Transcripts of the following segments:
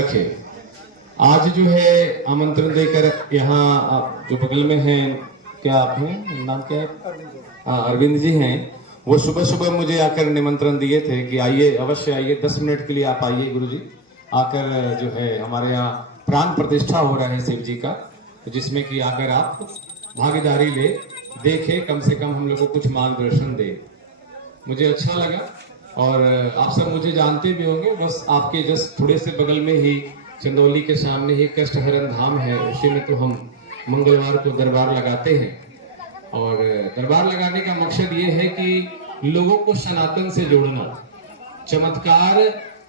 रखे। आज जो है आमंत्रण देकर यहाँ आप जो बगल में हैं, क्या आप हैं, नाम क्या है? हाँ, अरविंद जी हैं। वो सुबह सुबह मुझे आकर निमंत्रण दिए थे कि आइए, अवश्य आइए, 10 मिनट के लिए आप आइए गुरुजी। आकर जो है हमारे यहाँ प्राण प्रतिष्ठा हो रहा है शिव जी का, तो जिसमें कि आकर आप भागीदारी ले, देखें, कम से कम हम लोग को कुछ मार्गदर्शन दे। मुझे अच्छा लगा। और आप सब मुझे जानते भी होंगे, बस आपके जस्ट थोड़े से बगल में ही चंदौली के सामने ही कष्टहरण धाम है, उसी में तो हम मंगलवार को दरबार लगाते हैं। और दरबार लगाने का मकसद ये है कि लोगों को सनातन से जोड़ना। चमत्कार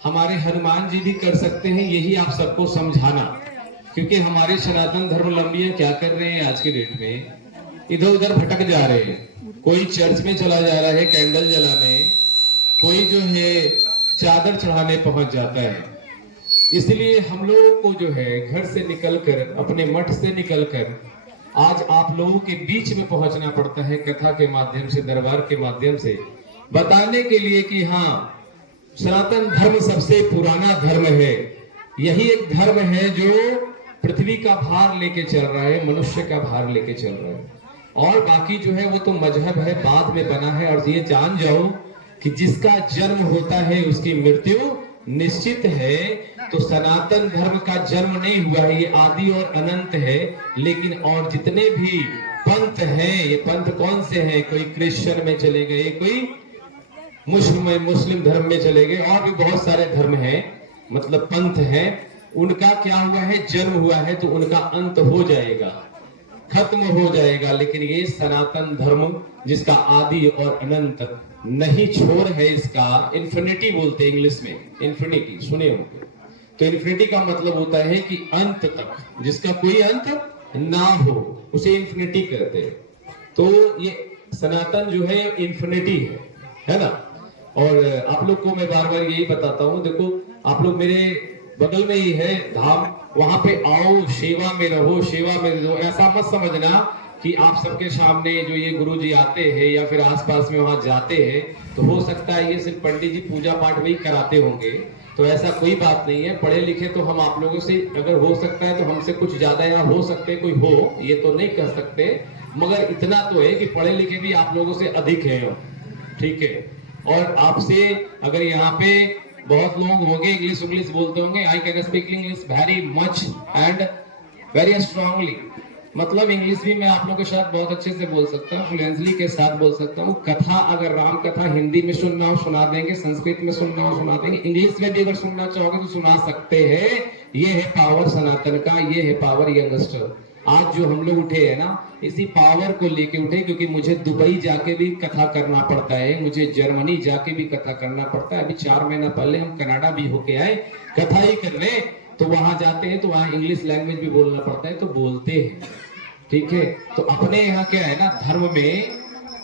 हमारे हनुमान जी भी कर सकते हैं, यही आप सबको समझाना। क्योंकि हमारे सनातन धर्मावलंबी क्या कर रहे हैं आज के डेट में, इधर उधर भटक जा रहे हैं। कोई चर्च में चला जा रहा है कैंडल जलाने, कोई जो है चादर चढ़ाने पहुंच जाता है। इसलिए हम लोगों को जो है घर से निकलकर, अपने मठ से निकलकर आज आप लोगों के बीच में पहुंचना पड़ता है, कथा के माध्यम से, दरबार के माध्यम से, बताने के लिए कि हाँ, सनातन धर्म सबसे पुराना धर्म है। यही एक धर्म है जो पृथ्वी का भार लेके चल रहा है, मनुष्य का भार लेके चल रहा है। और बाकी जो है वो तो मजहब है, बाद में बना है। और ये जान जाओ कि जिसका जन्म होता है उसकी मृत्यु निश्चित है। तो सनातन धर्म का जन्म नहीं हुआ है, ये आदि और अनंत है। लेकिन और जितने भी पंथ हैं, ये पंथ कौन से हैं? कोई क्रिश्चियन में चले गए, कोई मुस्लिम धर्म में चले गए, और भी बहुत सारे धर्म हैं, मतलब पंथ हैं। उनका क्या हुआ है? जन्म हुआ है, तो उनका अंत हो जाएगा, खत्म हो जाएगा। लेकिन ये सनातन धर्म जिसका आदि और अनंत नहीं छोर है, इसका इन्फिनिटी बोलते हैं इंग्लिश में। इन्फिनिटी सुने होंगे। तो इन्फिनिटी का मतलब होता है कि अंत तक, जिसका कोई अंत ना हो, उसे इन्फिनिटी कहते हैं। तो ये सनातन जो है इन्फिनिटी है ना। और आप लोग को मैं बार बार यही बताता हूँ, देखो आप लोग मेरे बगल में ही है धाम, वहां पे आओ, सेवा में रहो, सेवा में रहो। ऐसा मत समझना कि आप सबके सामने जो ये गुरुजी आते हैं या फिर आसपास में वहां जाते हैं, तो हो सकता है ये सिर्फ पंडित जी पूजा पाठ भी कराते होंगे। तो ऐसा कोई बात नहीं है। पढ़े लिखे तो हम आप लोगों से, अगर हो सकता है तो हमसे कुछ ज्यादा, या हो सकते कोई हो, ये तो नहीं कह सकते, मगर इतना तो है कि पढ़े लिखे भी आप लोगों से अधिक है, ठीक है। और आपसे अगर यहाँ पे बहुत लोग होंगे इंग्लिश बोलते होंगे, I can speak English very much and very strongly. मतलब इंग्लिश भी मैं आप लोगों के साथ बहुत अच्छे से बोल सकता हूँ, फ्लुएंटली के साथ बोल सकता हूँ। कथा, अगर राम कथा हिंदी में सुनना हो सुना देंगे, संस्कृत में सुनना हो सुना देंगे, इंग्लिश में भी अगर सुनना चाहोगे तो सुना सकते हैं। ये है पावर सनातन का, ये है पावर यंगस्टर। आज जो हम लोग उठे हैं ना, इसी पावर को लेके उठे। क्योंकि मुझे दुबई जाके भी कथा करना पड़ता है, मुझे जर्मनी जाके भी कथा करना पड़ता है। अभी 4 महीना पहले हम कनाडा भी होके आए कथा ही करने। तो वहां जाते हैं तो वहां इंग्लिश लैंग्वेज भी बोलना पड़ता है, तो बोलते हैं, ठीक है। तो अपने यहाँ क्या है ना, धर्म में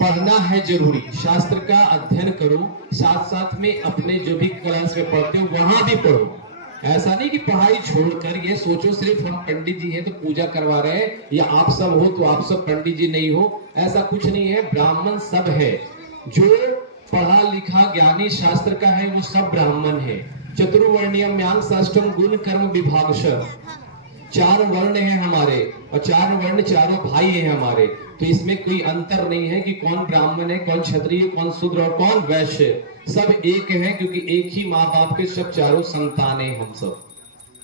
पढ़ना है जरूरी, शास्त्र का अध्ययन करो, साथ साथ में अपने जो भी क्लास में पढ़ते हो वहां भी पढ़ो। ऐसा नहीं कि पढ़ाई छोड़कर ये सोचो सिर्फ हम पंडित जी हैं तो पूजा करवा रहे हैं, या आप सब हो तो आप सब पंडित जी नहीं हो, ऐसा कुछ नहीं है। ब्राह्मण सब है, जो पढ़ा लिखा ज्ञानी शास्त्र का है वो सब ब्राह्मण है। चतुर्वर्णियम यान षष्ठम गुण कर्म विभागश, 4 वर्ण हैं हमारे, और 4 वर्ण चारों भाई हैं हमारे। तो इसमें कोई अंतर नहीं है कि कौन ब्राह्मण है, कौन क्षत्रिय, कौन शूद्र और कौन वैश्य। सब एक हैं, क्योंकि एक ही माँ बाप के सब चारों संतान हैं हम सब।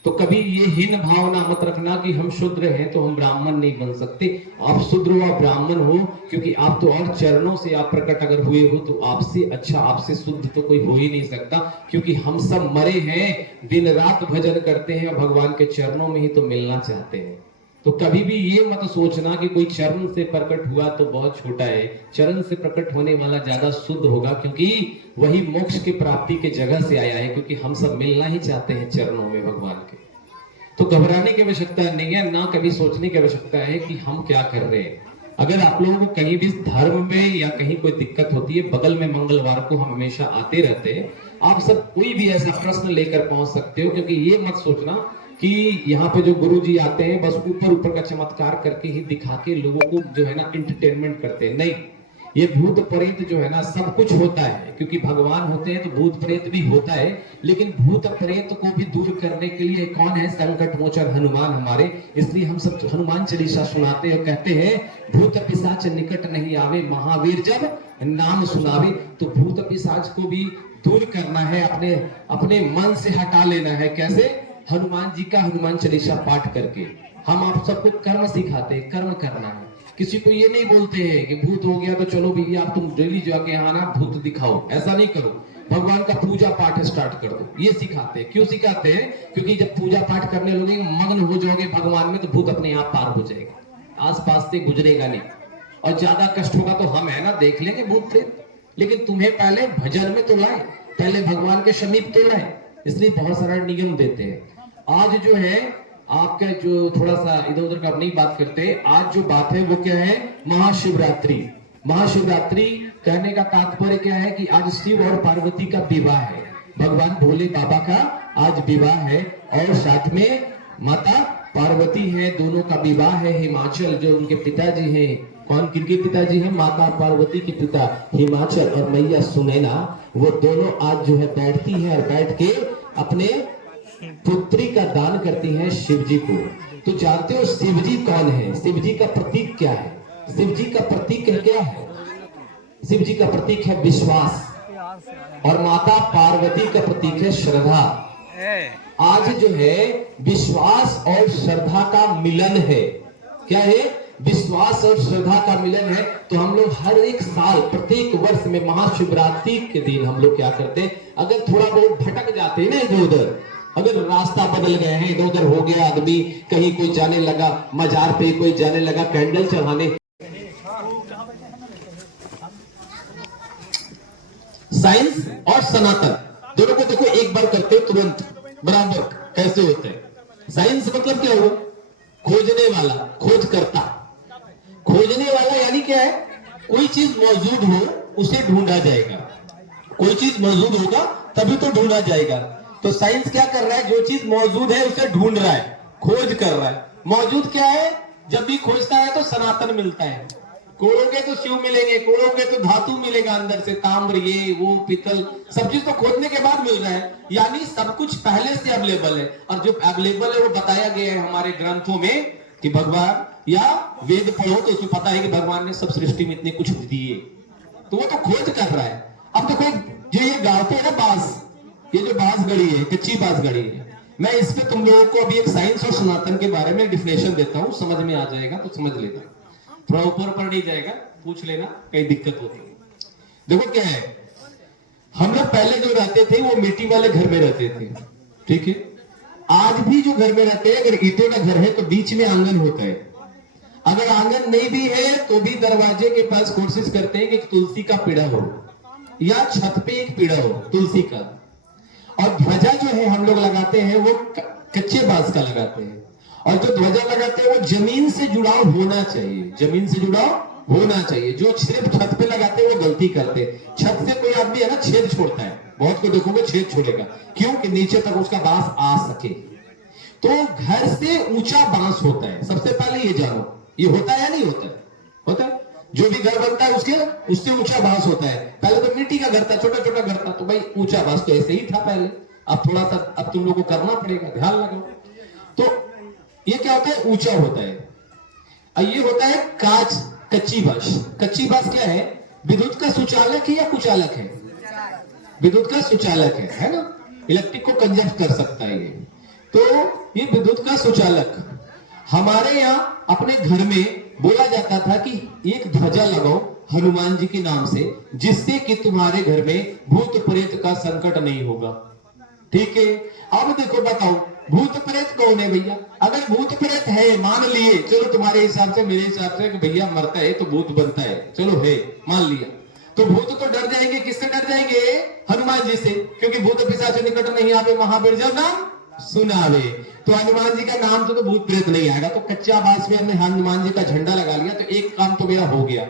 तो कभी ये हीन भावना मत रखना कि हम शूद्र हैं तो हम ब्राह्मण नहीं बन सकते। आप शूद्र व ब्राह्मण हो, क्योंकि आप तो और चरणों से आप प्रकट अगर हुए हो, तो आपसे अच्छा, आपसे शुद्ध तो कोई हो ही नहीं सकता। क्योंकि हम सब मरे हैं, दिन रात भजन करते हैं और भगवान के चरणों में ही तो मिलना चाहते हैं। तो कभी भी ये मत सोचना कि कोई चरण से प्रकट हुआ तो बहुत छोटा है। चरण से प्रकट होने वाला ज्यादा शुद्ध होगा, क्योंकि वही मोक्ष की प्राप्ति के जगह से आया है। क्योंकि हम सब मिलना ही चाहते हैं चरणों में भगवान के। तो घबराने की आवश्यकता नहीं है, ना कभी सोचने की आवश्यकता है कि हम क्या कर रहे हैं। अगर आप लोगों को कहीं भी धर्म में या कहीं कोई दिक्कत होती है, बगल में मंगलवार को हम हमेशा आते रहते हैं। आप सब कोई भी ऐसा प्रश्न लेकर पहुंच सकते हो। क्योंकि ये मत सोचना कि यहाँ पे जो गुरु जी आते हैं बस ऊपर ऊपर का चमत्कार करके ही दिखा के लोगों को जो है ना एंटरटेनमेंट करते हैं, नहीं। ये भूत प्रेत जो है ना सब कुछ होता है, क्योंकि भगवान होते हैं तो भूत प्रेत भी होता है, लेकिन भूत प्रेत को भी दूर करने के लिए कौन है? संकट मोचन हनुमान हमारे। इसलिए हम सब हनुमान चालीसा सुनाते हैं और कहते हैं भूत पिशाच निकट नहीं आवे, महावीर जब नाम सुनावे। तो भूत पिशाच को भी दूर करना है, अपने अपने मन से हटा लेना है। कैसे? हनुमान जी का हनुमान चालीसा पाठ करके। हम आप सबको कर्म सिखाते हैं, कर्म करना है। किसी को ये नहीं बोलते हैं कि भूत हो गया तो चलो भैया आप तुम डेली जाके यहाँ ना भूत दिखाओ, ऐसा नहीं करो। भगवान का पूजा पाठ स्टार्ट कर दो, ये सिखाते हैं। क्यों सिखाते हैं? क्योंकि जब पूजा पाठ करने लगोगे, मग्न हो जाओगे भगवान में, तो भूत अपने आप पार हो जाएगा, आसपास से गुजरेगा नहीं। और ज्यादा कष्ट होगा तो हम है ना देख लेंगे भूत प्रेत, लेकिन तुम्हें पहले भजन में तो लाए, पहले भगवान के समीप तो लाए। इसलिए बहुत सारा नियम देते हैं। आज जो है आपका जो थोड़ा सा इधर उधर का अपनी बात करते हैं, आज जो बात है वो क्या है? महाशिवरात्रि। महाशिवरात्रि कहने का तात्पर्य क्या है कि आज शिव और पार्वती का विवाह है, भगवान भोले बाबा का आज विवाह है, और साथ में माता पार्वती है, दोनों का विवाह है। हिमाचल जो उनके पिताजी हैं, कौन किनके पिताजी हैं? माता पार्वती के पिता हिमाचल और मैया सुनैना, वो दोनों आज जो है बैठती है और बैठ के अपने पुत्री का दान करती हैं शिव जी को। तो जानते हो शिव जी कौन है? शिव जी का प्रतीक क्या है? शिव जी का प्रतीक क्या है? शिव जी का प्रतीक है विश्वास, और माता पार्वती का प्रतीक है श्रद्धा। आज जो है विश्वास और श्रद्धा का मिलन है। क्या है? विश्वास और श्रद्धा का मिलन है। तो हम लोग हर एक साल प्रत्येक वर्ष में महाशिवरात्रि के दिन हम लोग क्या करते हैं? अगर थोड़ा बहुत भटक जाते हैं ना इधर उधर, अगर रास्ता बदल गए हैं, इधर उधर हो गया आदमी, कहीं कोई जाने लगा मजार पे, कोई जाने लगा कैंडल चढ़ाने, साइंस और सनातन दोनों को देखो एक बार करते हो तुरंत बराबर कैसे होते हैं। साइंस मतलब क्या हुआ? खोजने वाला, खोज करता। खोजने वाला यानी क्या है? कोई चीज मौजूद हो उसे ढूंढा जाएगा, कोई चीज मौजूद होगा तभी तो ढूंढा जाएगा। तो साइंस क्या कर रहा है? जो चीज मौजूद है उसे ढूंढ रहा है, खोज कर रहा है। मौजूद क्या है? जब भी खोजता है तो सनातन मिलता है। कोड़ोगे तो शिव मिलेंगे, कोड़ोगे तो धातु मिलेगा अंदर से, ताम्र, ये वो पित्तल, सब चीज तो खोदने के बाद मिल रहा है। यानी सब कुछ पहले से अवेलेबल है, और जो अवेलेबल है वो बताया गया है हमारे ग्रंथों में कि भगवान, या वेद पढ़ो तो उसमें पता है कि भगवान ने सब सृष्टि में इतने कुछ दिए, तो वो तो खोज कर रहा है। अब देखो जो ये गाते हैं ना बांस, ये जो बांस गड़ी है, कच्ची बांस गड़ी है, मैं इस पे तुम लोगों को अभी एक साइंस और सनातन के बारे में डिफिनेशन देता हूँ, समझ में आ जाएगा तो समझ लेना, थोड़ा ऊपर पर नहीं जाएगा, पूछ लेना कहीं दिक्कत होती है। देखो क्या है, हम लोग पहले जो रहते थे वो मिट्टी वाले घर में रहते थे, ठीक है। आज भी जो घर में रहते हैं, अगर ईंटों का घर है तो बीच में आंगन होता है, अगर आंगन नहीं भी है तो भी दरवाजे के पास कोशिश करते हैं कि तुलसी का पेड़ हो, या छत पे एक पेड़ हो तुलसी का। और ध्वजा जो है हम लोग लगाते हैं वो कच्चे बांस का लगाते हैं, और जो ध्वजा लगाते हैं वो जमीन से जुड़ाव होना चाहिए, जमीन से जुड़ाव होना चाहिए। जो सिर्फ छत पे लगाते हैं वो गलती करते हैं। छत से कोई आदमी है ना छेद छोड़ता है, बहुत को देखोगे छेद छोड़ेगा, क्यों? कि नीचे तक उसका बांस आ सके। तो घर से ऊंचा बांस होता है, सबसे पहले ये जानो, ये होता है या नहीं होता है? होता है। जो भी घर बनता है उससे ऊंचा बांस होता है। पहले तो मिट्टी का घर था, छोटा छोटा घर था, तो भाई ऊंचा बांस तो ऐसे ही था पहले, अब थोड़ा सा अब तुम लोगों को करना पड़ेगा, ध्यान लगाओ। तो ये क्या होता है? ऊंचा होता है। ये होता है कांच, कच्ची बांस। कच्ची बांस क्या है? विद्युत का सुचालक है या कुचालक है? विद्युत का सुचालक है ना, इलेक्ट्रिक को कंजर्व कर सकता है ये। तो ये विद्युत का सुचालक। हमारे यहाँ अपने घर में बोला जाता था कि एक ध्वजा लगाओ हनुमान जी के नाम से, जिससे कि तुम्हारे घर में भूत प्रेत का संकट नहीं होगा, ठीक है। अब देखो बताओ भूत प्रेत कौन है भैया? अगर भूत प्रेत है, मान लिए, चलो तुम्हारे हिसाब से मेरे हिसाब से कि भैया मरता है तो भूत बनता है, चलो है, मान लिया, तो भूत तो डर जाएंगे, किससे डर जाएंगे? हनुमान जी से, क्योंकि भूत पिशाच निकट नहीं आवे, महावीर जब नाम सुनावे। तो हनुमान जी का नाम से तो भूत प्रेत नहीं आएगा। तो कच्चा बांस में हमने हनुमान जी का झंडा लगा लिया, तो एक काम तो मेरा हो गया।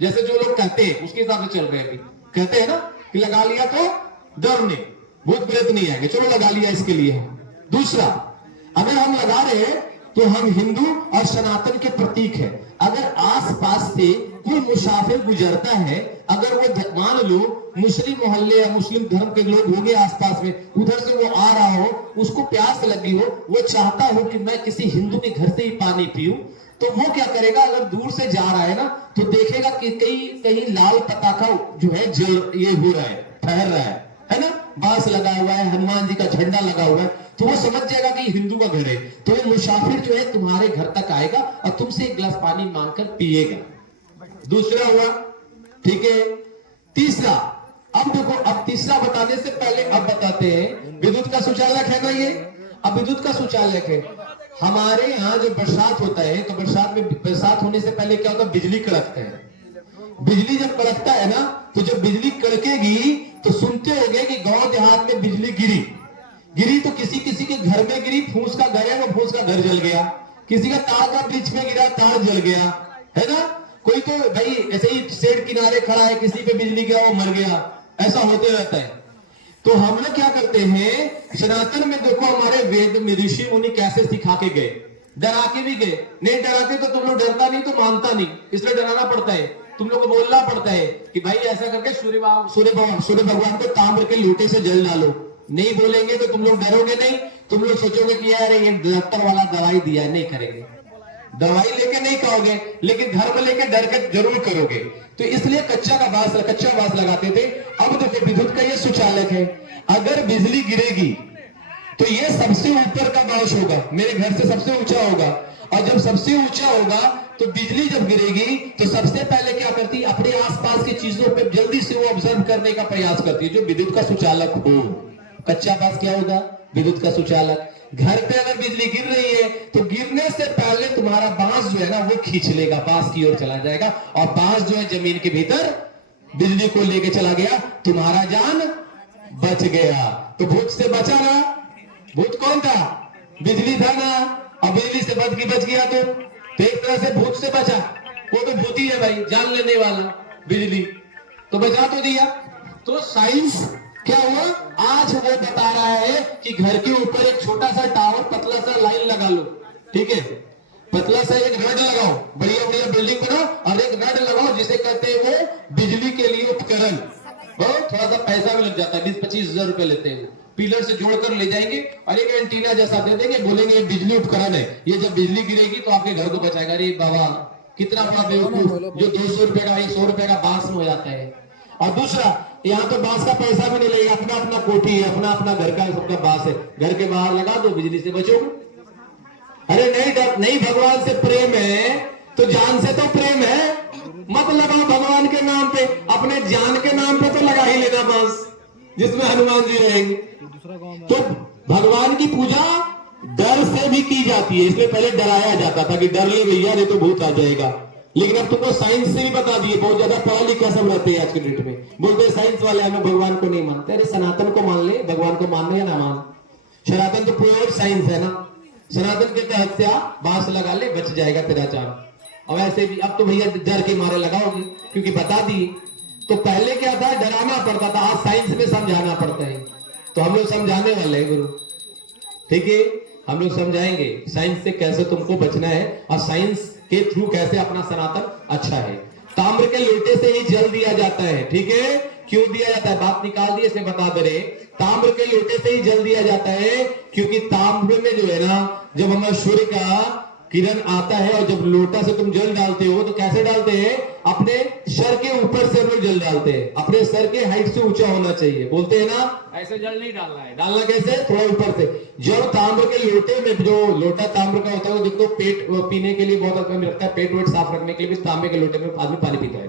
जैसे जो लोग कहते हैं उसके हिसाब से चल रहे हैं, कहते हैं ना कि लगा लिया तो डर नहीं, भूत प्रेत नहीं आएंगे, चलो लगा लिया इसके लिए हम। दूसरा, अगर हम लगा रहे हैं तो हम हिंदू और सनातन के प्रतीक है। अगर आस पास से कोई मुसाफिर गुजरता है, अगर वो मान लो मुस्लिम मोहल्ले या मुस्लिम धर्म के लोग होंगे आसपास में, उधर से वो आ रहा हो, उसको प्यास लगी हो, वो चाहता हो कि मैं किसी हिंदू के घर से ही पानी पीऊं, तो वो क्या करेगा, अगर दूर से जा रहा है ना, तो देखेगा कि कहीं कहीं लाल पताका जो है जल ये हो रहा है, फहर रहा है ना, बांस लगा हुआ है, हनुमान जी का झंडा लगा हुआ है, तो वो समझ जाएगा कि हिंदू का घर है। तो वो मुसाफिर जो है तुम्हारे घर तक आएगा और तुमसे एक गिलास पानी मांगकर पिएगा। दूसरा हुआ, ठीक है। तीसरा, अब देखो, अब तीसरा बताने से पहले अब बताते हैं, विद्युत का सुचालक है ना ये। अब विद्युत का सुचालक है, हमारे यहाँ जो बरसात होता है, तो बरसात होने से पहले क्या होता है, बिजली कड़कता है। बिजली जब कड़कता है ना, तो जब बिजली कड़केगी तो सुनते होंगे कि गांव देहात में बिजली गिरी तो किसी किसी के घर में गिरी, फूस का घर है, वो फूस का घर जल गया, किसी का तार का बीच में गिरा, तार जल गया, है ना। कोई तो भाई ऐसे ही सेड किनारे खड़ा है, किसी पे बिजली गिरा, वो मर गया, ऐसा होते रहता है। तो हम लोग क्या करते हैं, सनातन में देखो हमारे वेद में ऋषि मुनि कैसे सिखा के गए, डरा के भी गए। नहीं डराते तो तुम लोग, डरता नहीं तो मानता नहीं, इसलिए डराना पड़ता है, तुम लोग को बोलना पड़ता है कि भाई ऐसा करके सूर्य भगवान को ताम्र के लोटे से जल डालो। नहीं बोलेंगे तो तुम लोग डरोगे नहीं, तुम लोग सोचोगे कि यार ये डॉक्टर वाला दवाई दिया है, नहीं करेंगे। दवाई लेके नहीं कहोगे, लेकिन धर्म लेके डर के जरूर करोगे। तो इसलिए कच्चा बांस लगाते थे। अब देखो विद्युत का ये सुचालक है, अगर बिजली गिरेगी तो ये सबसे ऊपर का बांस होगा, मेरे घर से सबसे ऊंचा होगा, और जब सबसे ऊंचा होगा तो बिजली जब गिरेगी तो सबसे पहले क्या करती है, अपने आसपास की चीजों पे जल्दी से वो ऑब्जर्व करने का प्रयास करती है, जो विद्युत का सुचालक हो। कच्चा बांस क्या होगा, विद्युत का सुचालक। घर पे अगर बिजली गिर रही है तो गिरने से पहले तुम्हारा बांस जो है ना, वो खींच लेगा, बांस की ओर चला जाएगा, और बांस जो है जमीन के भीतर बिजली को लेके चला गया, तुम्हारा जान बच गया। तो भूत से बचा ना, भूत कौन था, बिजली था ना, और बिजली से बच गया तो एक तरह से भूत से बचा, वो तो भूत ही है भाई, जान लेने वाला, बिजली तो बचा तो दिया। तो साइंस क्या हुआ, आज वो बता रहा है कि घर के ऊपर एक छोटा सा टावर, पतला सा लाइन लगा लो, ठीक है, पतला सा एक रड लगाओ, बढ़िया बढ़िया बिल्डिंग बनाओ और एक रड लगाओ, जिसे कहते हैं वो बिजली के लिए उपकरण। बहुत थोड़ा सा पैसा भी लग जाता है, 20-25 हजार रुपए लेते हैं। पिलर से जोड़कर ले जाएंगे और एक एंटीना जैसा दे देंगे, बोलेंगे ये बिजली उपकरण है, ये जब बिजली गिरेगी तो आपके घर को बचाएगा। अरे बाबा कितना बड़ा बेवकूफ, जो 200 रुपए का 100 रुपए का बांस में हो जाता है। और दूसरा, यहाँ तो बांस का पैसा भी नहीं लगेगा, अपना अपना कोठी है, अपना अपना घर का सबका बांस है, घर के बाहर लगा दो, बिजली से बचो। अरे नहीं भगवान से प्रेम है तो जान से तो प्रेम है, मत लगाओ भगवान के नाम पे, अपने जान के नाम पे तो लगा ही लेना बांस, जिसमें हनुमान जी रहेंगे। तो भगवान की पूजा डर से भी की जाती है, इसलिए पहले डराया जाता था कि डर ले भैया नहीं तो भूत आ जाएगा, लेकिन अब तुमको साइंस से भी बता दिए। बहुत ज्यादा पढ़ा लिखा सब रहते हैं आज के डेट में, बोलते हैं साइंस वाले हमें भगवान को नहीं मानते। अरे सनातन को मान ले, भगवान को मानने या ना मान, सनातन तो प्योर साइंस है ना, सनातन के तहत से बांस लगा ले, बच जाएगा तेरा जान। और ऐसे भी अब तो भैया डर के मारे लगाओगे, क्योंकि बता दिए। तो पहले क्या था, डराना पड़ता था, आज साइंस में समझाना पड़ता है। तो हम लोग समझाने वाले हैं गुरु, ठीक है, हम लोग समझाएंगे साइंस से कैसे तुमको बचना है और साइंस के थ्रू कैसे अपना सनातन अच्छा है। ताम्र के लोटे से ही जल दिया जाता है, ठीक है, क्यों दिया जाता है, बात निकाल दी, इसमें बता दे रहे। ताम्र के लोटे से ही जल दिया जाता है, क्योंकि ताम्र में जो है ना, जब हमारा सूर्य का किरण आता है और जब लोटा से तुम जल डालते हो तो कैसे डालते हैं, अपने सर के ऊपर से हम लोग जल डालते हैं, अपने सर के हाइट से ऊंचा होना चाहिए, बोलते हैं ना, ऐसे जल नहीं डालना है। डालना कैसे, थोड़ा ऊपर से। जब ताम्र के लोटे में, जो लोटा ताम्र का होता है, वो देखो पेट पीने के लिए बहुत अच्छा लगता है, पेट वेट साफ रखने के लिए भी तांबे के लोटे में आदमी पानी पीता है।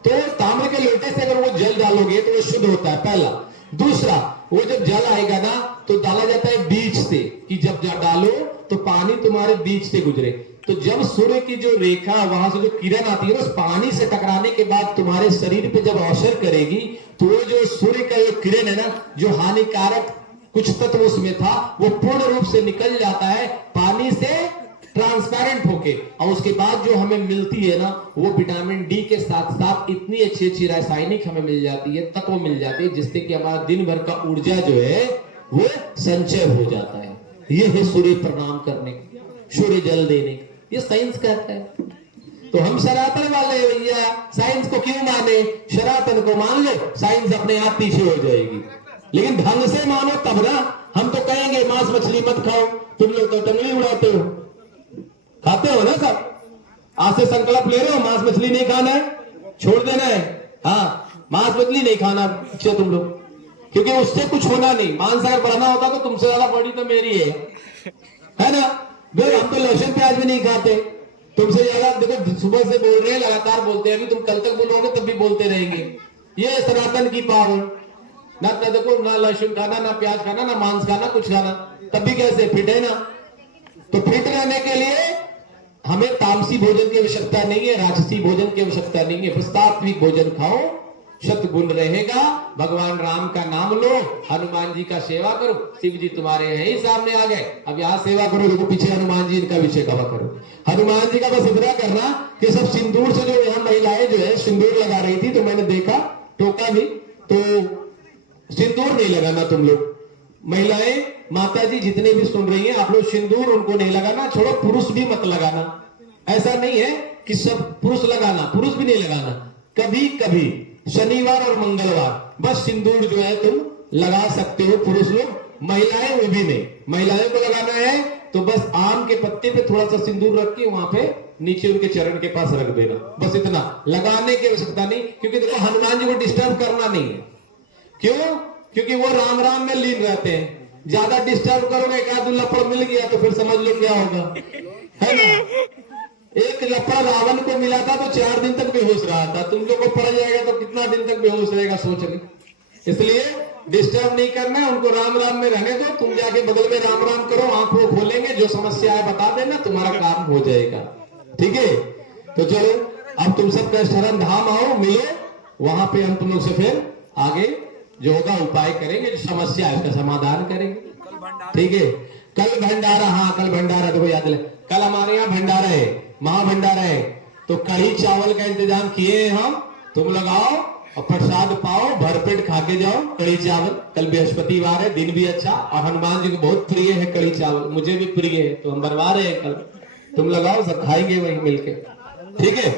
तो ताम्र के लोटे से अगर वो जल डालोगे तो वो शुद्ध होता है, पहला। दूसरा, वो जब जल आएगा ना तो डाला जाता है बीच से, कि जब डालो तो पानी तुम्हारे बीच से गुजरे। तो जब सूर्य की जो रेखा वहां से जो किरण आती है, उस पानी से टकराने के बाद तुम्हारे शरीर पे जब असर करेगी, तो वो जो सूर्य का जो किरण है ना, जो हानिकारक कुछ तत्व उसमें था, वो पूर्ण रूप से निकल जाता है पानी से ट्रांसपेरेंट होके। और उसके बाद जो हमें मिलती है ना, वो विटामिन डी के साथ साथ इतनी अच्छी अच्छी रासायनिक हमें मिल जाती है, तत्व मिल जाते हैं, जिससे कि हमारा दिन भर का ऊर्जा जो है वो संचय हो जाता है। ये है सूर्य प्रणाम करने, सूर्य जल देने, ये साइंस कहता है। तो हम सनातन वाले भैया साइंस को क्यों माने, सनातन को मान लो, साइंस अपने आप पीछे हो जाएगी। लेकिन ढंग से मानो तब ना। हम तो कहेंगे मांस मछली मत खाओ, तुम लोग तो टंगड़ी उड़ाते हो, खाते हो ना सब। आज से संकल्प ले रहे हो मांस मछली नहीं खाना है, छोड़ देना है। हाँ, मांस मछली नहीं खाना अच्छा तुम लोग, क्योंकि उससे कुछ होना नहीं। मांस अगर बढ़ना होता तो तुमसे ज्यादा बड़ी तो मेरी है ना। भाई हम तो लहसुन प्याज भी नहीं खाते, तुमसे ज्यादा। देखो सुबह से बोल रहे हैं, लगातार बोलते हैं, अभी तुम कल तक बोलोगे तब भी बोलते रहेंगे। ये सनातन की पावर। ना देखो, ना लहसुन खाना, ना प्याज खाना, ना मांस खाना, कुछ खाना, तब भी कैसे फिट है ना। तो फिट रहने के लिए हमें तामसी भोजन की आवश्यकता नहीं है, राजसी भोजन की आवश्यकता नहीं है। बस सात्विक भोजन खाओ, सतगुण रहेगा। भगवान राम का नाम लो, हनुमान जी का सेवा करो। शिव जी तुम्हारे हैं ही सामने आ गए, अब यहाँ सेवा करो। देखो पीछे हनुमान जी, इनका विषय कवा करो। हनुमान जी का बस इतना करना कि सब सिंदूर से, जो यहाँ महिलाएं जो है सिंदूर लगा रही थी, तो मैंने देखा, टोका भी, तो सिंदूर नहीं लगाना तुम लोग। महिलाएं, माता जी जितने भी सुन रही हैं, आप लोग सिंदूर उनको नहीं लगाना, छोड़ो पुरुष भी मत लगाना। ऐसा नहीं है कि सब पुरुष लगाना, पुरुष भी नहीं लगाना। कभी कभी शनिवार और मंगलवार बस सिंदूर जो है तुम लगा सकते हो, पुरुष लोग। महिलाएं वो भी नहीं। महिलाएं को लगाना है तो बस आम के पत्ते पे थोड़ा सा सिंदूर रख के वहां पे नीचे उनके चरण के पास रख देना, बस इतना। लगाने की आवश्यकता नहीं, क्योंकि देखो हनुमान जी को डिस्टर्ब करना नहीं है। क्यों? क्योंकि वो राम राम में लीन रहते हैं। ज्यादा डिस्टर्ब करोगे, एक आध लपड़ मिल गया तो फिर समझ लो क्या होगा, है ना। एक लपड़ा रावण को मिला था तो 4 दिन तक बेहोश रहा था, तुम लोग को पड़ जाएगा तो कितना दिन तक बेहोश रहेगा, सोच ले। इसलिए डिस्टर्ब नहीं करना है, उनको राम राम में रहने दो। तुम जाके बगल में राम राम करो, आंखों खोलेंगे, जो समस्या है बता देना, तुम्हारा काम हो जाएगा। ठीक है, तो चलो अब तुम सब कष्टहरण धाम आओ, मिलो, वहां पे हम तुम लोग से फिर आगे जो होगा उपाय करेंगे, जो समस्या है उसका समाधान करेंगे। ठीक है, कल भंडारा, हाँ कल भंडारा, देखो याद ले, कल हमारे यहाँ भंडारा है, महाभंडारा है। तो कढ़ी चावल का इंतजाम किए हैं हम, तुम लगाओ और प्रसाद पाओ, भरपेट खा के जाओ कढ़ी चावल। कल बृहस्पतिवार है, दिन भी अच्छा, और हनुमान जी को बहुत प्रिय है कढ़ी चावल, मुझे भी प्रिय है, तो हम बनवा रहे हैं कल। तुम लगाओ, सब खाएंगे वहीं मिलके। ठीक है,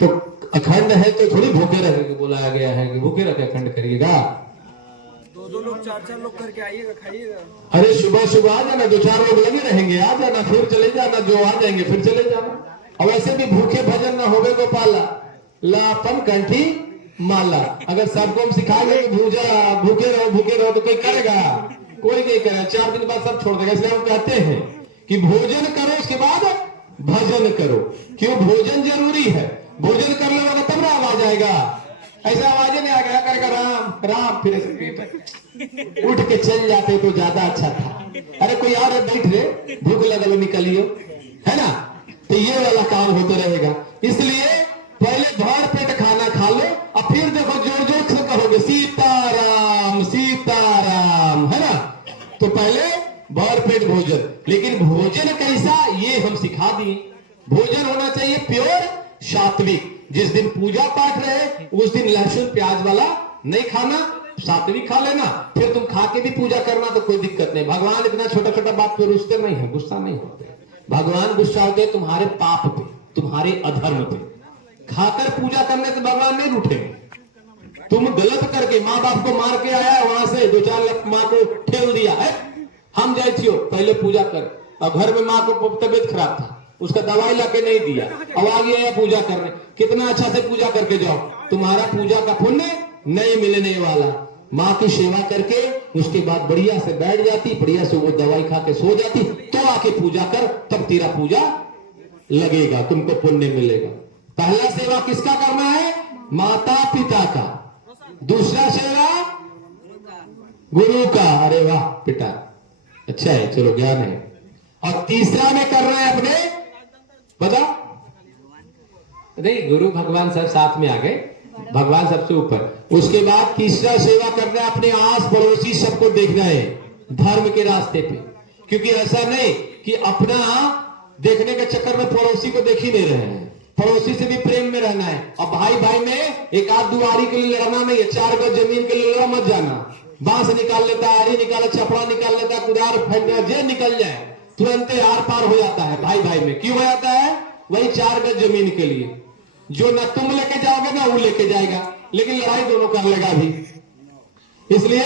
तो अखंड है तो थोड़ी भूखे रखेंगे, बुलाया गया है कि भूखे रखे अखंड करिएगा। 2 लोग 4 लोग करके आइएगा, खाइएगा। अरे सुबह सुबह आ जाना, 2-4 लोग लगे रहेंगे, आ जाना, फिर चले जाना, जो आ जाएंगे फिर चले जाना। और वैसे भी भूखे भजन न होवे गोपाला, लापन कंठी माला। अगर सबको हम सिखाएंगे भूखे रहो तो कोई करेगा? कोई नहीं करेगा, 4 दिन बाद सब छोड़ देगा। इसलिए हम कहते हैं कि भोजन करो, उसके बाद भजन करो। क्यों? भोजन जरूरी है, भोजन कर लोगे तब ना आवाज आएगा, ऐसा आवाज नहीं आएगा, करेगा राम राम, फिर उठ के चल जाते तो ज्यादा अच्छा था। अरे कोई और बैठ रे, भूख लगल निकलियो, है ना। तो ये वाला काम होते रहेगा। इसलिए पहले भर पेट खाना खा लो, और फिर देखो जोर जोर से कहोगे सीताराम सीताराम, है ना। तो पहले भर पेट भोजन, लेकिन भोजन कैसा ये हम सिखा दिए। भोजन होना चाहिए प्योर सात्विक। जिस दिन पूजा पाठ रहे उस दिन लहसुन प्याज वाला नहीं खाना, सात्विक खा लेना, फिर तुम खा के भी पूजा करना तो कोई दिक्कत नहीं। भगवान इतना छोटा छोटा बात पे रुसते नहीं है, गुस्सा नहीं होते। भगवान गुस्सा होते हैं तुम्हारे पाप पे, तुम्हारे अधर्म पे। खाकर पूजा करने से भगवान नहीं रूठेंगे। तुम गलत करके माँ बाप को मार के आया, वहां से 2-4 माँ को ठेल दिया है, हम जाए पहले पूजा कर, और घर में माँ को तबियत खराब था, उसका दवाई लाके नहीं दिया, अब आ गया पूजा करने। कितना अच्छा से पूजा करके जाओ, तुम्हारा पूजा का पुण्य नहीं मिलने वाला। माँ की सेवा करके उसके बाद बढ़िया से बैठ जाती, बढ़िया से वो दवाई खा के सो जाती, तो आके पूजा कर, तब तेरा पूजा लगेगा, तुमको पुण्य मिलेगा। पहला सेवा किसका करना है? माता पिता का। दूसरा सेवा गुरु का। अरे वाह बेटा, अच्छा है, चलो ज्ञान है। और तीसरा में करना है अपने, बता नहीं, गुरु भगवान सब साथ में आ गए, भगवान सबसे ऊपर। उसके बाद तीसरा सेवा करना है अपने आस पड़ोसी सबको देखना है धर्म के रास्ते पे। क्योंकि ऐसा नहीं कि अपना देखने के चक्कर में पड़ोसी को देख ही नहीं रहे हैं, पड़ोसी से भी प्रेम में रहना है। और भाई भाई में एक आध दुआरी के लिए लड़ना नहीं है, 4 गज जमीन के लिए लड़ा मत जाना। बांस निकाल लेता, आरी निकाल, छपड़ा निकाल लेता, कुदार फेंक जे निकल जाए, तुरंत आर पार हो जाता है भाई भाई में। क्यों हो जाता है? वही 4 गज जमीन के लिए, जो ना तुम लेके जाओगे ना वो लेके जाएगा, लेकिन लड़ाई दोनों कर लेगा भी। इसलिए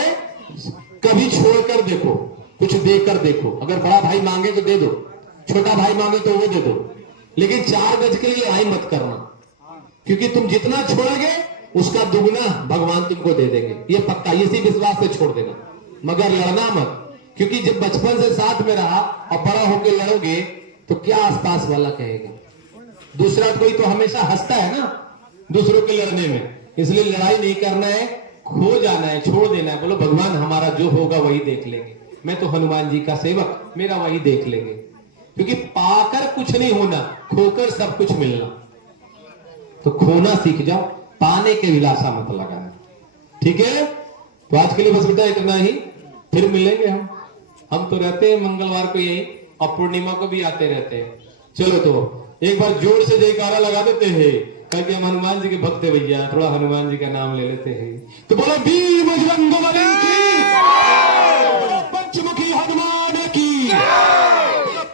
कभी छोड़कर देखो, कुछ देकर देखो। अगर बड़ा भाई मांगे तो दे दो, छोटा भाई मांगे तो वो दे दो, लेकिन 4 गज के लिए लड़ाई मत करना, क्योंकि तुम जितना छोड़ोगे उसका दुगना भगवान तुमको दे देंगे, ये पक्का। इसी विश्वास से छोड़ देना, मगर लड़ना मत, क्योंकि जब बचपन से साथ में रहा और बड़ा होकर लड़ोगे तो क्या आसपास वाला कहेगा। दूसरा कोई तो हमेशा हंसता है ना दूसरों के लड़ने में, इसलिए लड़ाई नहीं करना है, खो जाना है, छोड़ देना है। बोलो भगवान हमारा जो होगा वही देख लेंगे, मैं तो हनुमान जी का सेवक, मेरा वही देख लेंगे। क्योंकि पाकर कुछ नहीं होना, खोकर सब कुछ मिलना। तो खोना सीख जाओ, पाने के विलासा मत लगाना, ठीक है। तो आज के लिए बस बेटा इतना ही, फिर मिलेंगे हम तो रहते हैं मंगलवार को यही, और पूर्णिमा को भी आते रहते हैं। चलो तो एक बार जोर से जयकारा लगा देते हैं, क्योंकि हम हनुमान जी के भक्त हैं भैया, थोड़ा हनुमान जी का नाम ले लेते हैं। तो बोलो वीर बजरंग बली की, पंचमुखी हनुमान की,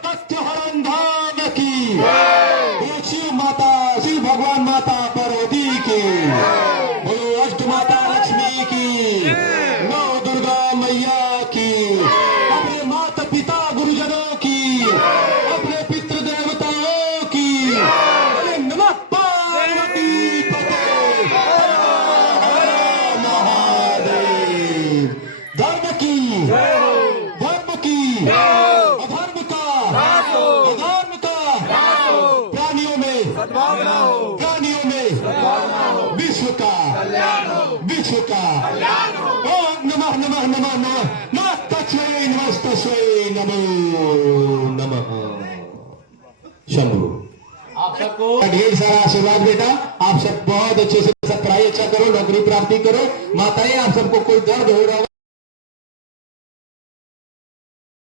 कष्ट हरण धाम की, शिव माता, शिव भगवान माता पार्वती की, बोलो अष्ट माता लक्ष्मी की, नौ दुर्गा मैया की, अपने माता पिता गुरुजनों की, अपने पितृ देवताओं की, बोले नमः पार्वती पते, हर हर महादेव। धर्म की, धर्म की, अधर्म का, अधर्म का, प्राणियों में, प्राणियों में विश्व का, विश्व का। ओम नमः नमः नमः नमः नमः तस्मै नमस्तस्मै नमो नमः। शंभु आप सबको ढेर सारा आशीर्वाद बेटा, आप सब बहुत अच्छे से सब पढ़ाई अच्छा करो, नौकरी प्राप्ति करो। माताएं आप सबको कोई दर्द हो रहा